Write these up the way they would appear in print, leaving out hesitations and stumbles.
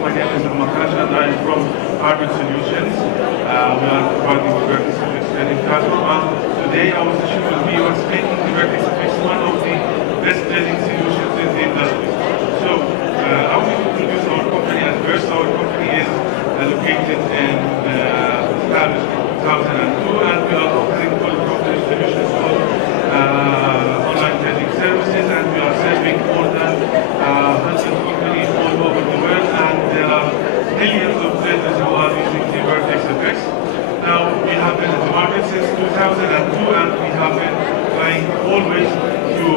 My name is Omar Hanash and I am from Hybrid Solutions. We are providing the VertexFX trading platform, and today our session will be what's making the VertexFX one of the best trading solutions in the industry. So I will introduce our company at first. Our company is located in established in 2002, and we are offering full coverage solutions for online trading services, and we are serving more than 100 companies all over the world, and there are millions of traders who are using the VertexFX. Now, we have been in the market since 2002, and we have been trying always to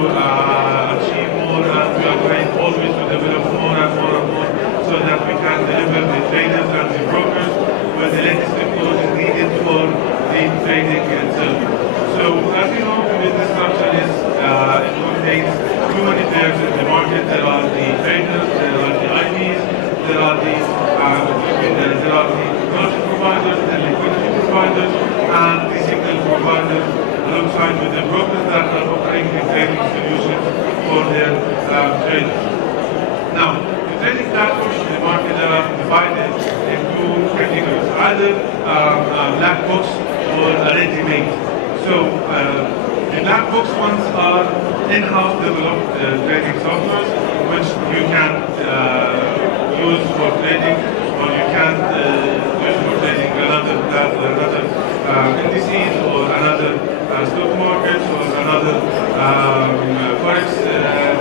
achieve more, and we are trying always to develop more and more and more, so that we can deliver the traders and the brokers with the latest technology needed for the trading itself. So, as you know, the business structure is it contains too many players in the market. There are the traders, there are the IPs, there are the technology providers, the liquidity providers, and the signal providers, alongside with the brokers that are offering the trading solutions for their traders. Now, the trading platforms in the market are divided into categories, either black box or ready-made. So, the black box ones are in-house developed trading softwares, which you can use for trading, or you can use for trading another indices, or another stock markets, or another Forex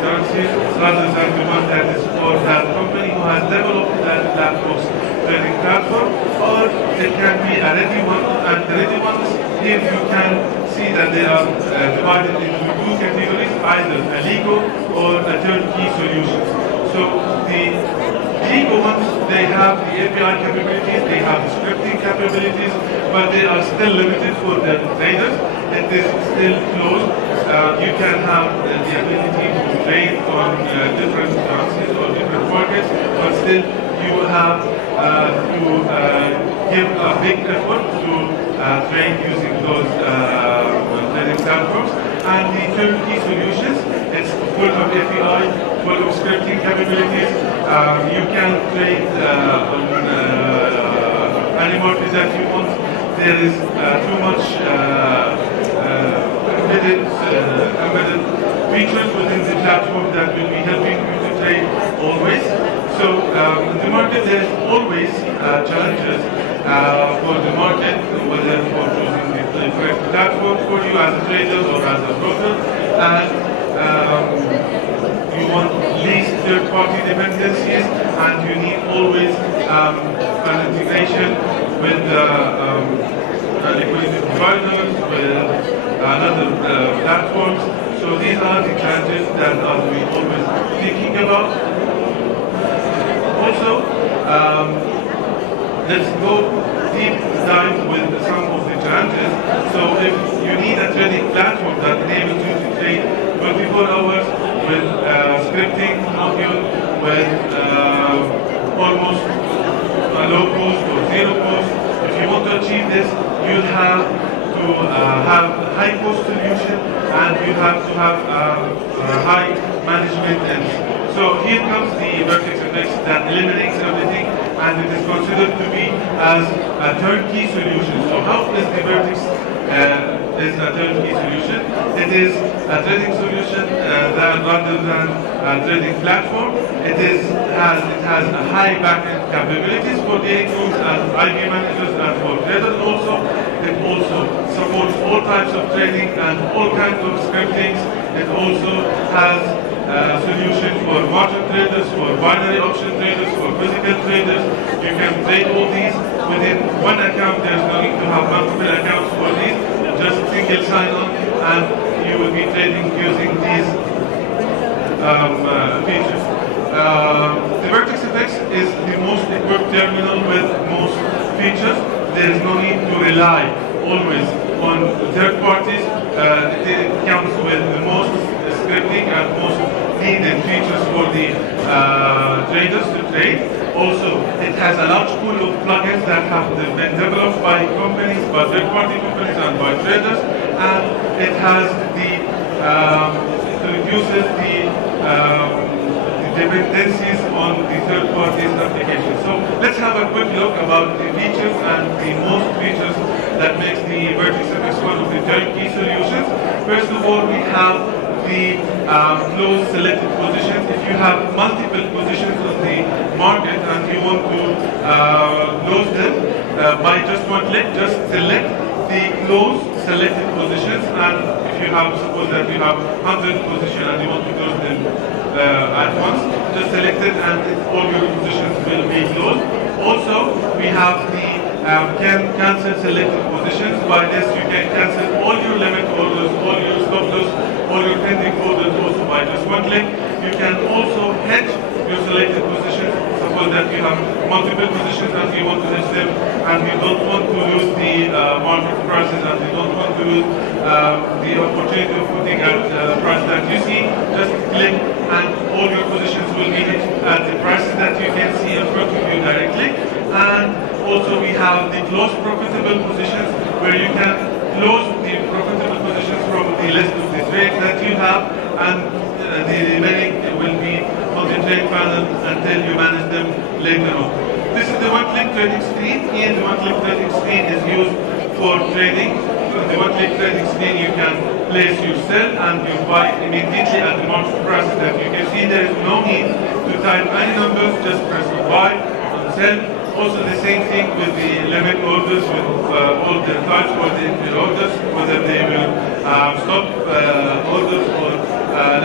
currency, rather than the one that is for that company who has developed that black box trading platform. Or it can be a ready one, and the ready ones, here you can see that they are divided into two categories, either a Lego or a turnkey solution. So the Lego ones, they have the API capabilities, they have the scripting capabilities, but they are still limited for the traders. It is still closed. You can have the ability to trade on different currencies or different markets, but still you have to give a big effort to trade using those trading platforms. And the turnkey solutions, it's full of API, full of scripting capabilities. You can trade on any market that you want. There is too much embedded features within the platform that will be helping you to trade always. So in the market, there's always challenges for the market, whether for choosing the correct platform for you as a trader or as a broker, and you want least third-party dependencies, and you need always an integration with liquidity providers, with another platforms. So these are the challenges that we always thinking about. Also, let's go deep dive with some of the challenges. So if you need a trading platform that enables you to trade 24 hours with scripting module, with almost a low cost or zero cost, if you want to achieve this, you have to have a high cost solution, and you have to have high management. And so here comes the VertexFX that eliminates everything, and it is considered to be as a turnkey solution. So how is the Vertex is a turnkey solution? It is a trading solution that, rather than a trading platform, it has a high backend capabilities for the tools and IP managers and for traders also. It also supports all types of trading and all kinds of scriptings. It also has a solution for margin traders, for binary option traders, for physical traders. You can trade all these within one account. There's no need to have multiple accounts for these. Just single sign-on, and you will be trading using these features. The VertexFX is the most equipped terminal with most features. There is no need to rely always on third parties. It comes with the most scripting and most needed features for the traders to trade. Also, it has a large pool of plugins that have been developed by companies, by third-party companies, and by traders, and it has it reduces the dependencies on the third parties applications. So let's have a quick look about the features and the most features that makes the VertexFX one of the turnkey solutions. First of all, we have the close selected positions. If you have multiple positions on the market and you want to close them by just one click, just select the close selected positions, and if you have, suppose that you have 100 positions and you want to close them at once, just select it and all your positions will be closed. Also, we have the can cancel selected positions. By this, you can cancel all your limit orders, all your stop loss, all your pending orders also by just one click. You can also hedge your selected positions. Suppose that you have multiple positions and you want to hedge them and you don't want to lose the market prices and you don't want to lose the opportunity of putting out the price that you see, just click and all your positions will be hedged at the prices that you can see in front of you directly. And also we have the close profitable positions where you can close the profitable positions from the list of the trades that you have, and the remaining will be on the trade panel until you manage them later on. This is the one-click trading screen. Here the one-click trading screen is used for trading. On the one-click trading screen you can place your sell and you buy immediately at the market prices that you can see. There is no need to type any numbers, just press on buy, on sell. Also the same thing with the limit orders, with all the types for the entry orders, whether they will stop orders or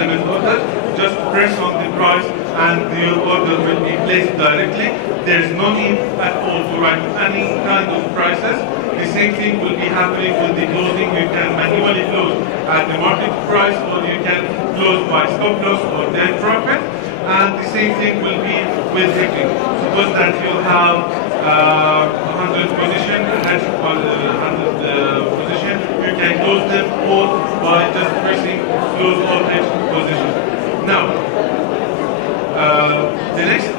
limit orders. Just press on the price and your order will be placed directly. There is no need at all to write any kind of prices. The same thing will be happening with the closing. You can manually close at the market price, or you can close by stop loss or dead profit. And the same thing will be with hedging. Suppose that you have 100 position, hedge 100 position, you can close them all by just pressing close all hedge position. Now, the next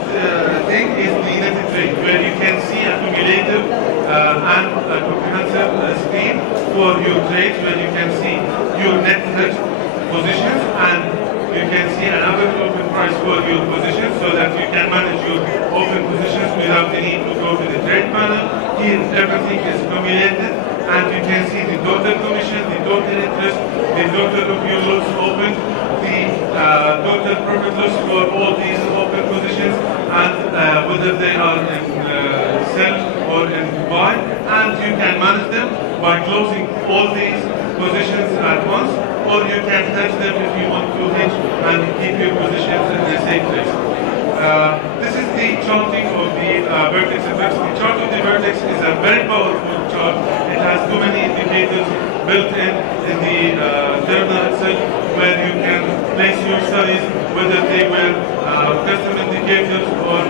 thing is the netted trade, where you can see a cumulative and a comprehensive screen for your trades, where you can see your net hedge positions and you can see an average open price for your positions, so that you can manage your open positions without the need to go to the trade panel. Here everything is cumulated and you can see the total commission, the total interest, the total of your lots open, the total profit loss for all these open positions, and whether they are in sell or in buy, and you can manage them by closing all these positions at once, or you can hedge them if you want to hedge and keep your positions in the same place. This is the charting of the VertexFX. The chart of the Vertex is a very powerful chart. It has too many indicators built in the terminal itself, where you can place your studies, whether they were custom indicators or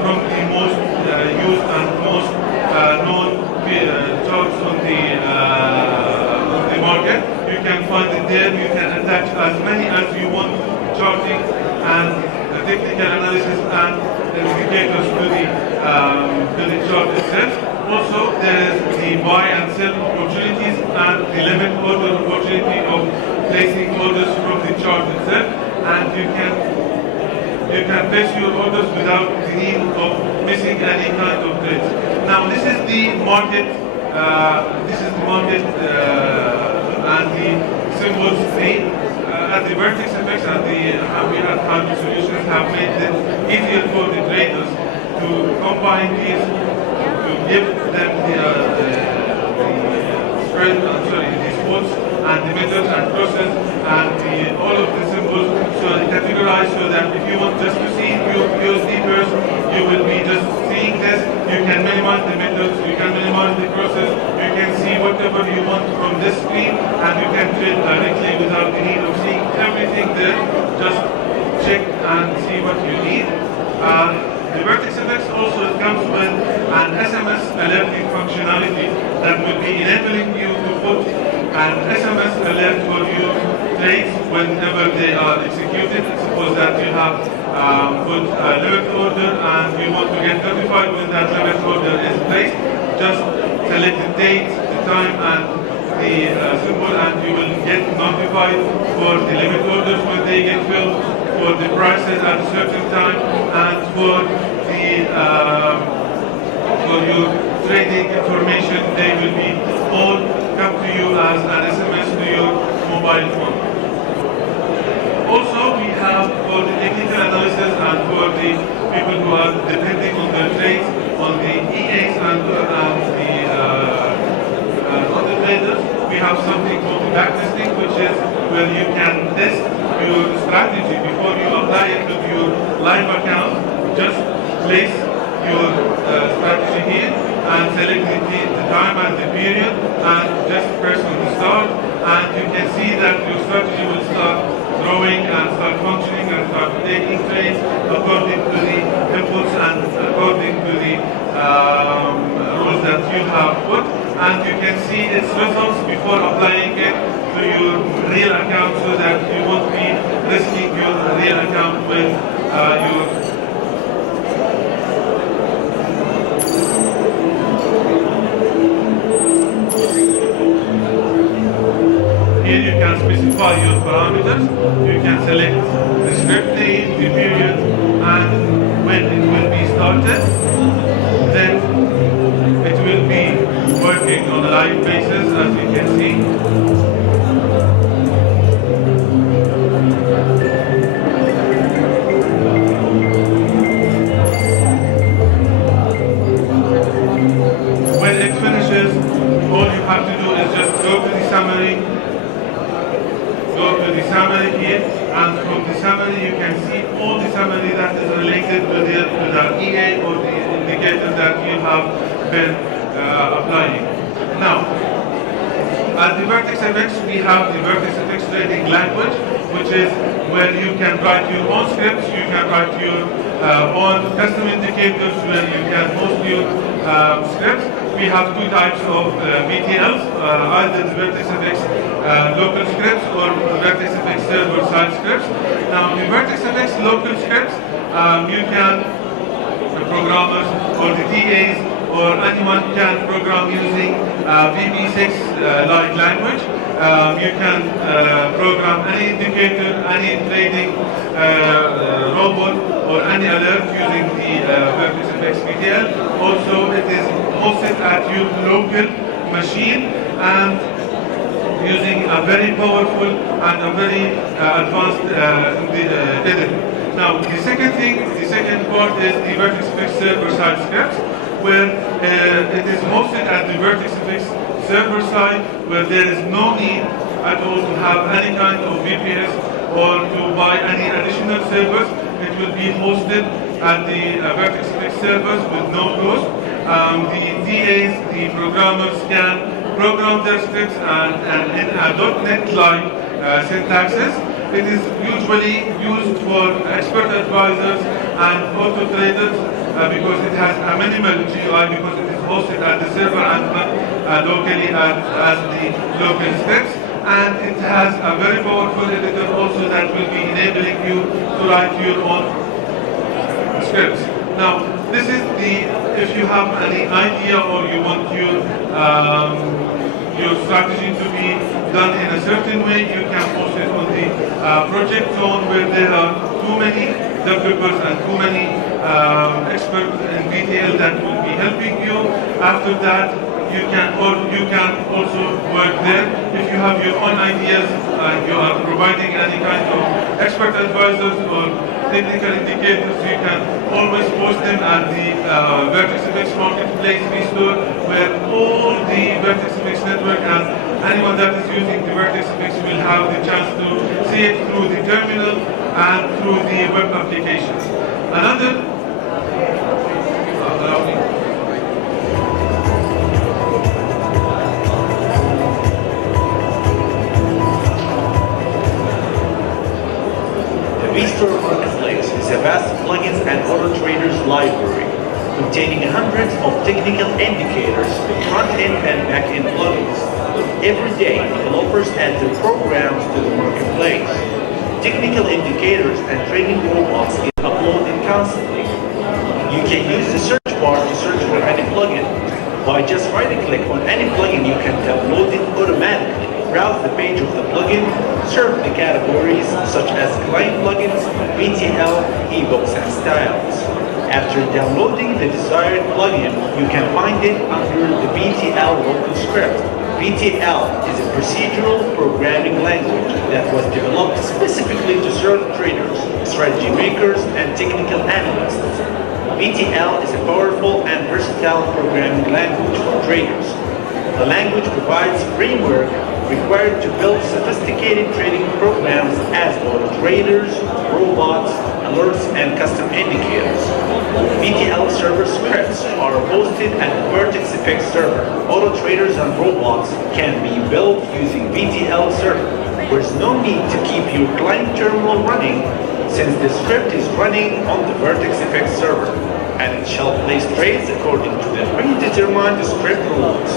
from the most used and most known charts on the market. You can find it there. You can attach as many as you want, charting and the technical analysis and indicators to the chart itself. Also, there is the buy and sell opportunities and the limit order opportunity of placing orders from the chart itself, and you can place your orders without the need of missing any kind of trades. Now, this is the market. And the symbol screen. At the VertexFX and we have Harvey Solutions have made it easier for the traders to combine these, to give them the spread, the spots and the methods and process and all of the symbols, so categorized, so that if you want just to see your USD pairs, you will be just seeing this. You can minimize the methods, you can minimize the process, you can see whatever you want from this screen, and you can trade directly without the need of seeing everything there. Just check and see what you need. The VertexFX also comes with an SMS alerting functionality that will be enabling you to put an SMS alert for your trades whenever they are executed. Suppose that you have put a limit order and you want to get notified when that limit order is placed. Just select the date, the time, and the symbol, and you will get notified for the limit orders when they get filled, for the prices at a certain time, and for the all come to you as an SMS to your mobile phone. Also, we have for the technical analysis and for the people who are depending on their trades, on the EAs and the other traders, we have something called backtesting, which is where you can test your strategy before you apply it to your live account. Just place your strategy here and select the time and the period and just press on the start, and you can see that your strategy will start growing and start functioning and start taking trades according to the inputs and according to the rules that you have put, and you can see its results before applying it to your real account so that you won't be risking your real account with your Here you can specify your parameters, you can select the script name, the period, and when it will be started. Then it will be working on a live basis, as you can see. When it finishes, all you have to do is just go to the summary, here, and from the summary you can see all the summary that is related to the EA or the indicator that you have been applying. Now, at the VertexFX, we have the VertexFX trading language, which is where you can write your own scripts, you can write your own custom indicators, where you can host your scripts. We have two types of VTLs, either the VertexFX local scripts or the VertexFX server-side scripts. Now, the VertexFX local scripts, you can, the programmers or the TAs or anyone can program using VB6 like language. You can program any indicator, any trading robot or any alert using the VertexFX VTL. Also, it is hosted at your local machine and using a very powerful and a very advanced editor. Now, the second part is the VertexFX server-side scripts, where it is hosted at the VertexFX server side, where there is no need at all to have any kind of VPS or to buy any additional servers. It will be hosted at the VertexFX servers with no cost. The TAs, the programmers, can program their scripts and in a .NET-like syntaxes. It is usually used for expert advisors and auto traders because it has a minimal GUI, because it is hosted at the server and locally as the local scripts. And it has a very powerful editor also that will be enabling you to write your own scripts. Now, this is if you have any idea or you want your strategy to be done in a certain way, you can post it on the project zone where there are too many developers and too many experts in VTL that will be helping you. After that, you can also work there. If you have your own ideas and you are providing any kind of expert advisors or technical indicators, you can always post them at the VertexFX Marketplace vStore, where all the VertexFX network and anyone that is using the VertexFX will have the chance to see it through the terminal and through the web applications. vStore Marketplace is a vast plugins and auto traders library containing hundreds of technical indicators, front-end and back-end plugins. Every day, developers add their programs to the marketplace. Technical indicators and trading robots is uploaded constantly. You can use the search bar to search for any plugin. By just right-click on any plugin, you can download it automatically. Browse the page of the plugin, search the categories such as client plugins, VTL, ebooks, and styles. After downloading the desired plugin, you can find it under the VTL local script. VTL is a procedural programming language that was developed specifically to serve traders, strategy makers, and technical analysts. VTL is a powerful and versatile programming language for traders. The language provides framework required to build sophisticated trading programs as auto traders, robots, alerts, and custom indicators. VTL server scripts are hosted at the VertexFX server. Auto traders and robots can be built using VTL server. There's no need to keep your client terminal running since the script is running on the VertexFX server, and it shall place trades according to the predetermined script rules.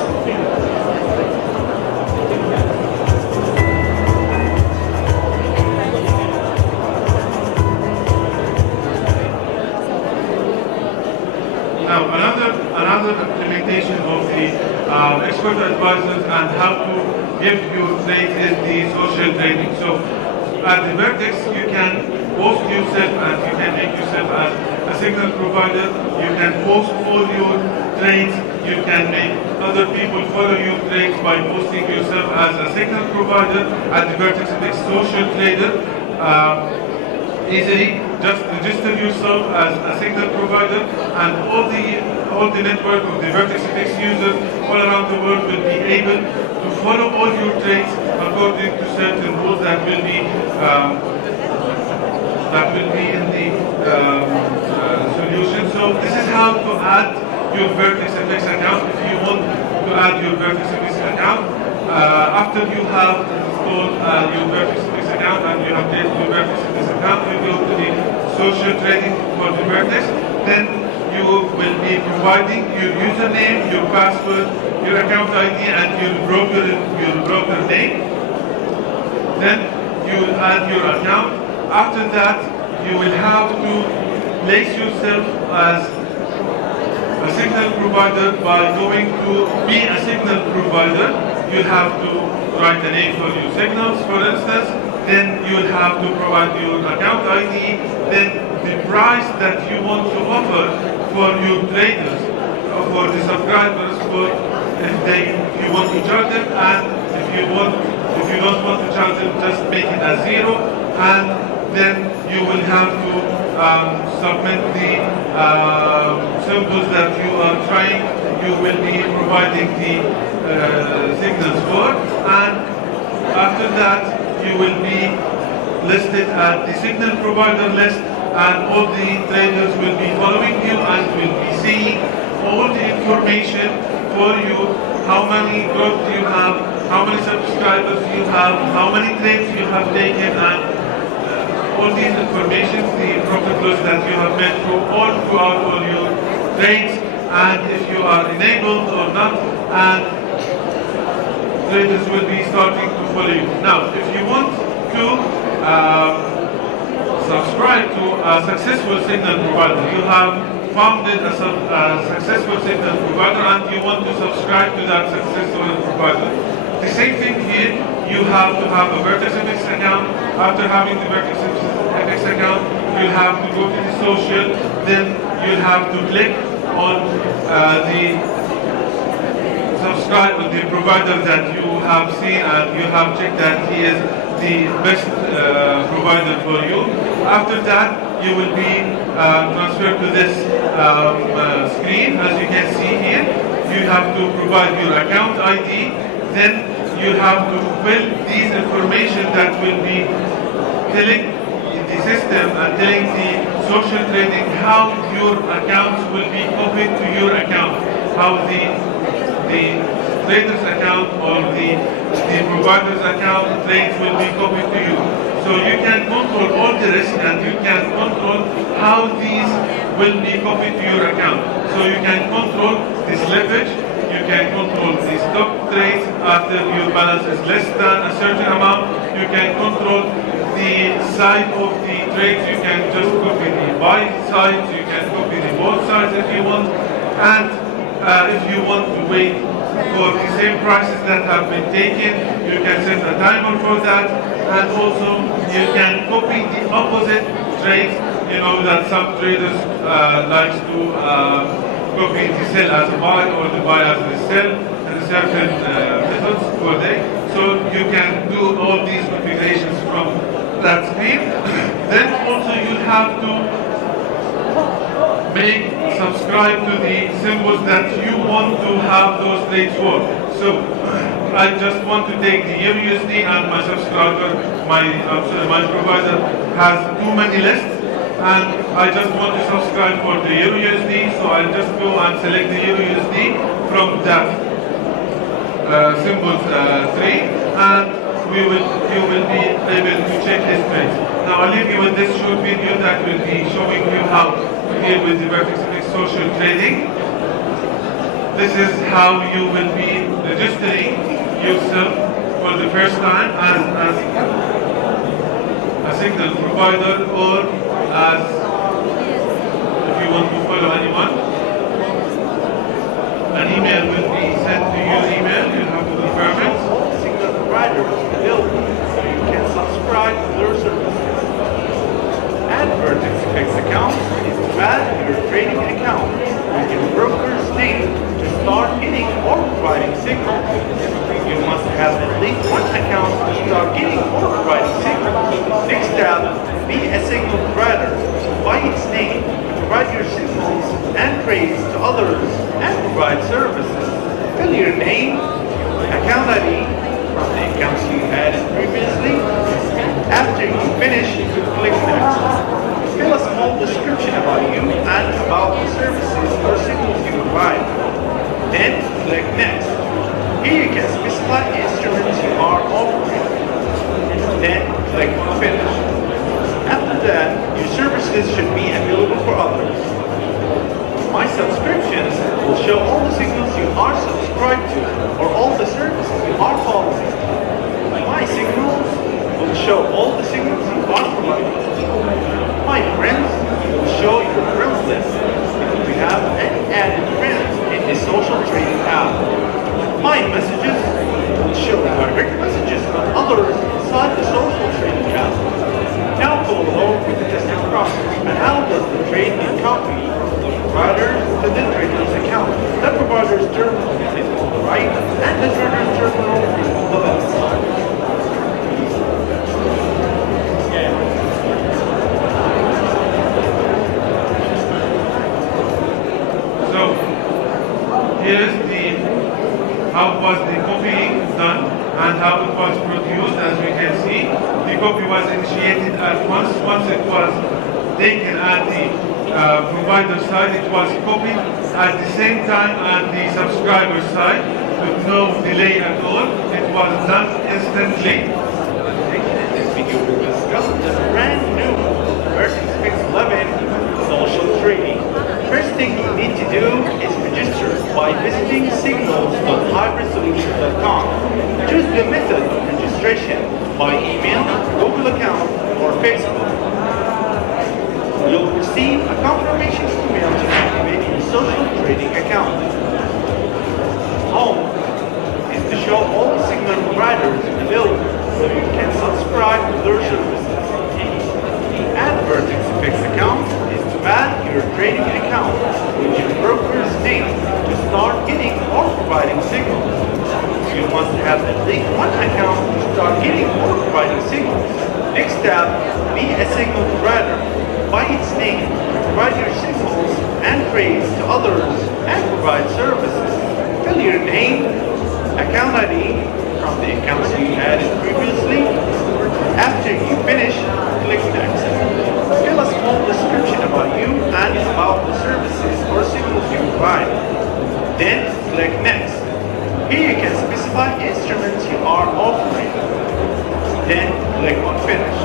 Now, another implementation of the expert advisors and how to give your trade is the social trading. So, at the Vertex, you can host yourself and you can make yourself as a signal provider. You can host all your trades. You can make other people follow your trades by posting yourself as a signal provider at the VertexFX social trader. Easily, just register yourself as a signal provider, and all the network of the VertexFX users all around the world will be able to follow all your trades according to certain rules that will be in the solution. So this is how to add your VertexFX account. If you want to add your VertexFX account, after you have installed your VertexFX account and you have created your VertexFX account, you go to the social trading for the Vertex. Then you will be providing your username, your password, your account ID, and your broker name. Then you will add your account. After that, you will have to place yourself as a signal provider by going to be a signal provider. You have to write a name for your signals, for instance. Then you will have to provide your account ID. Then the price that you want to offer for your traders, for the subscribers, for if you want to charge them, and if you don't want to charge them, just make it as zero. And then you will have to submit the symbols that you are trying. You will be providing the signals for, and after that you will be listed at the signal provider list, and all the traders will be following you and will be seeing all the information for you: how many growth you have, how many subscribers you have, how many trades you have taken, and all these information, the profit loss that you have made throughout all your trades, and if you are enabled or not, and traders will be starting to follow you. Now, if you want to subscribe to a successful signal provider, you have founded a successful signal provider and you want to subscribe to that successful provider. The same thing here, you have to have a VertexFX account. After having the VertexFX account, you'll have to go to the social, then you'll have to click on the subscribe to the provider that you have seen and you have checked that he is the best provider for you. After that, you will be transferred to this screen. As you can see here, you have to provide your account ID. Then you have to fill these information that will be telling the system and telling the social trading how your accounts will be copied to your account, how the trader's account or the provider's account trades will be copied to you. So you can control all the risk and you can control how these will be copied to your account. So you can control the slippage, you can control the stop trades after your balance is less than a certain amount, you can control the side of the trades, you can just copy the buy sides, you can copy the both sides if you want, and if you want to wait for the same prices that have been taken, you can set a timer for that, and also you can copy the opposite trades. You know that some traders likes to copy the sell as a buy or the buy as the sell in a certain method. orders per day. So you can do all these configurations from that screen. Then also you have to subscribe to the symbols that you want to have those trades for. So I just want to take the USD, and my subscriber, my provider has too many lists, and I just want to subscribe for the USD, so I'll just go and select the USD from that symbols tree, and you will be able to check this trade. Now I'll leave you with this short video that will be showing you how to deal with the VertexFX social trading. This is how you will be registering yourself for the first time as a signal provider, or as if you want to follow anyone. An email will be sent to your email, you have to confirm it. Signal providers available so you can subscribe to their services. Add VertexFX account is to add your trading account with your broker's name to start getting or providing signals. You must have at least one account to start getting or providing signals. Next step, be a signal provider by its name to provide your signals and trades to others and provide services. Fill your name, account ID from the accounts you added previously. After you finish, click Next. Fill a small description about you and about the services or signals you provide. Then click Next. Here you can specify the instruments you are offering. Then click Finish. After that, your services should be available for others. My subscriptions will show all the signals you are subscribed to, or all the services you are following. My signals will show all the signals you are providing. My friends will show your friends list if you have any added friends in the social trading app. My messages will show direct messages from others inside the social trading app. Now follow along with the testing process. And how does the trade get copied from the provider to the trader's account? The provider's terminal is on the right, and the trader's terminal is on the left side. So here's how was the copying done and how it was produced. As we can see, the copy was initiated at once. Once it was taken at the provider side, it was copied at the same time at the subscriber side with no delay at all. It was done instantly. In this video, we'll discuss the brand new VertexFX 11 social trading. First thing you need to do is register by visiting signals.hybridsolutions.com. Choose the method of registration by email, Google account, or Facebook. You'll receive a confirmation email to activate your social trading account. Home is to show all the signal providers available so you can subscribe to their services. Add VertexFX account is to add your trading account with your broker's name to start getting or providing signals. You must have at least one account to start getting or providing signals. Next step, be a signal provider by its name to provide your signals and trades to others and provide services. Fill your name, account ID from the accounts you added previously. After you finish, click Next. Fill a small description about you and about the services or signals you provide. Then click Next. Here you can specify the instruments you are offering. Then click on Finish.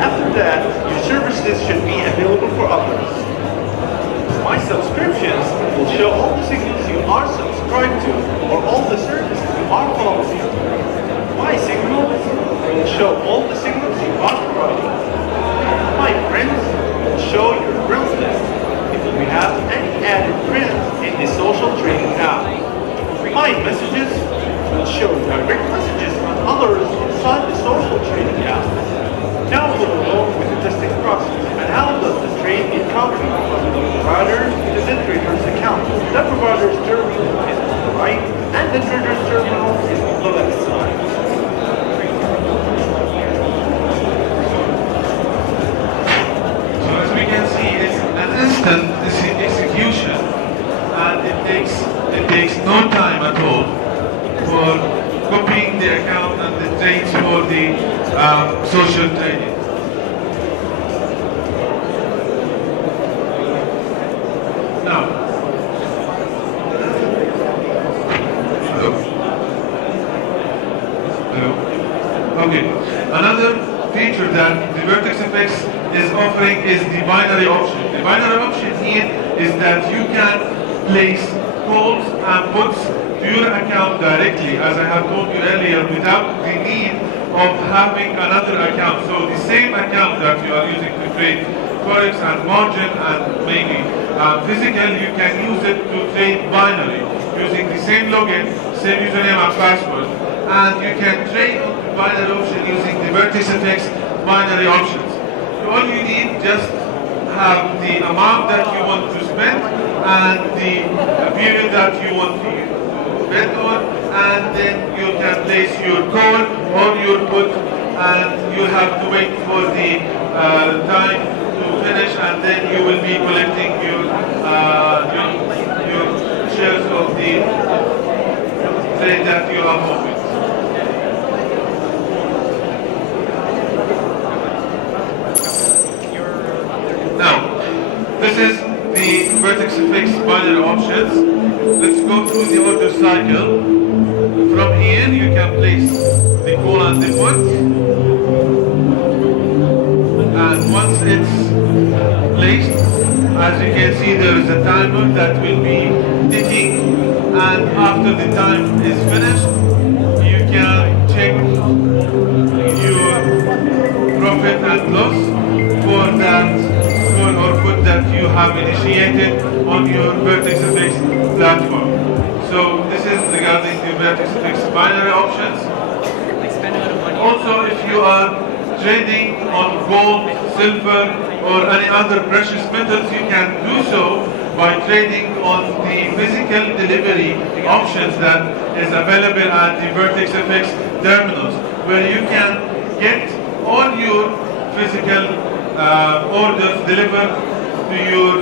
After that, your services should be available for others. My subscriptions will show all the signals you are subscribed to, or all the services you are following. My signals will show all the signals you are providing. My friends will show your friends list if you have any added friends in the social trading app. My messages will show direct messages from others inside the social trading app. Now follow along with the testing process. And how does the trade get copied from the provider to the trader's account? The provider's terminal is on the right, and the trader's terminal is on social trading. Now, hello. Hello. Okay. Another feature that the VertexFX is offering is the binary option. The binary option here is that you can place calls and puts to your account directly, as I have told you earlier, without the need of having another account. So the same account that you are using to trade Forex and margin and maybe physical, you can use it to trade binary using the same login, same username and password, and you can trade on the binary option using the VertexFX binary options. So all you need just have the amount that you want to spend and the period that you want to bet on, and then you can place your call or your put, and you have to wait for the time to finish, and then you will be collecting your shares of the trade that you have opened. Now, this is the VertexFX binary options. Let's go through the order cycle. From here, you can place the call and the put. And once it's placed, as you can see, there is a timer that will be ticking. And after the time is finished, you can check your profit and loss for that call or put that you have initiated on your VertexFX platform. So this is regarding the VertexFX binary options. Also, if you are trading on gold, silver, or any other precious metals, you can do so by trading on the physical delivery options that is available at the VertexFX terminals, where you can get all your physical orders delivered to your,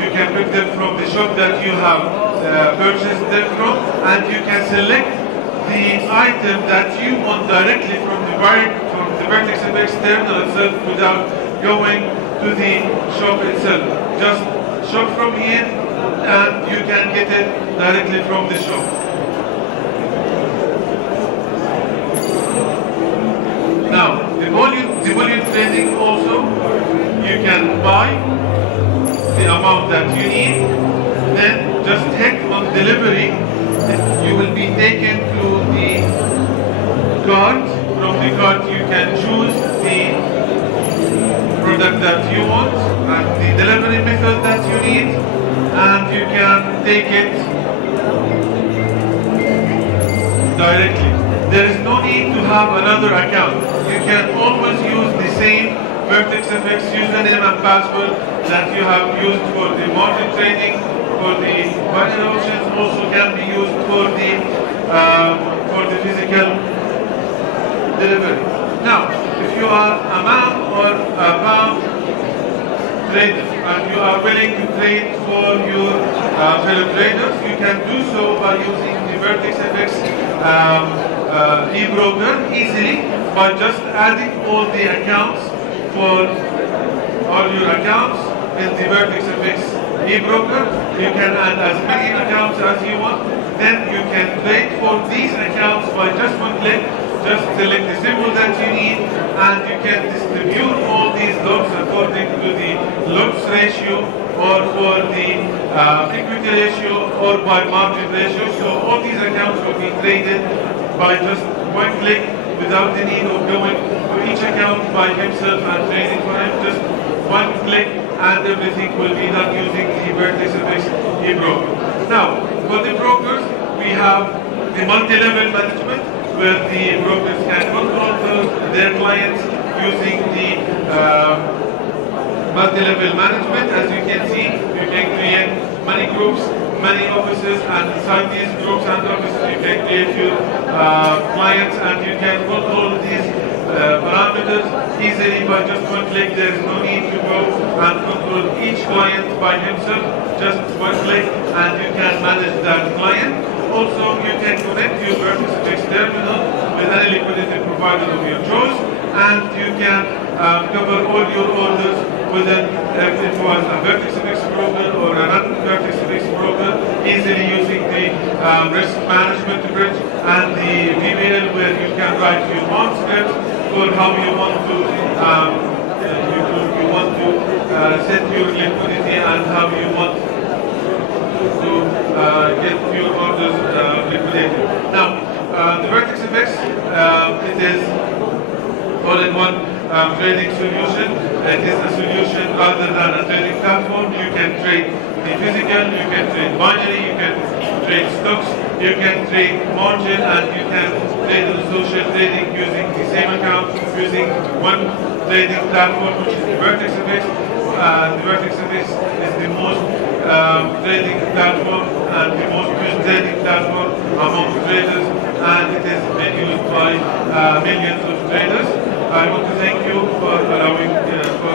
you can pick them from the shop that you have purchased them from, and you can select the item that you want directly from the VertexFX terminal itself without going to the shop itself. Just shop from here and you can get it directly from the shop. Now, the volume trading also, you can buy the amount that you need, then just hit on delivery. You will be taken to the cart. From the cart you can choose the product that you want and the delivery method that you need, and you can take it directly. There is no need to have another account. You can always use the same VertexFX username and password that you have used for the margin trading, for the binary options, also can be used for the physical delivery. Now, if you are a man or a pound trader and you are willing to trade for your fellow traders, you can do so by using the VertexFX e-broker easily by just adding all the accounts for all your accounts in the VertexFX e-broker. You can add as many accounts as you want. Then you can trade for these accounts by just one click. Just select the symbol that you need, and you can distribute all these lots according to the lots ratio, or for the equity ratio, or by margin ratio. So all these accounts will be traded by just one click without the need of going to each account by himself and trading for him. Just one click and everything will be done using the VertexFX e-broker. Now, for the brokers, we have the multi-level management, where the brokers can control their clients using the multi-level management. As you can see, you can create many groups, many offices, and inside these groups and offices you can create your clients, and you can control these parameters easily by just one click. There is no need to go and control each client by himself. Just one click and you can manage that client. Also, you can connect your VertexFX terminal with any liquidity provider of your choice, and you can cover all your orders within, if it was a VertexFX broker or a non-VertexFX broker, easily using the risk management bridge and the VBL, where you can write your own scripts for how you want to set your liquidity and how you want to get your orders liquidated. Now, the VertexFX, it is all-in-one trading solution. It is a solution rather than a trading platform. You can trade the physical, you can trade binary, you can trade stocks, you can trade margin, and you can trade on social trading using the same account, using one trading platform, which is the VertexFX. The VertexFX is the most trading platform and the most used trading platform among traders, and it is been used by millions of traders. I want to thank you for allowing, for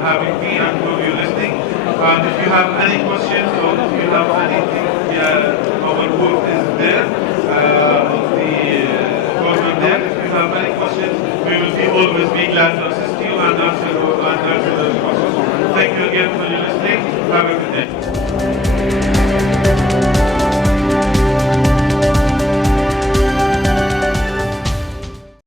having me and for you listening. If you have any questions or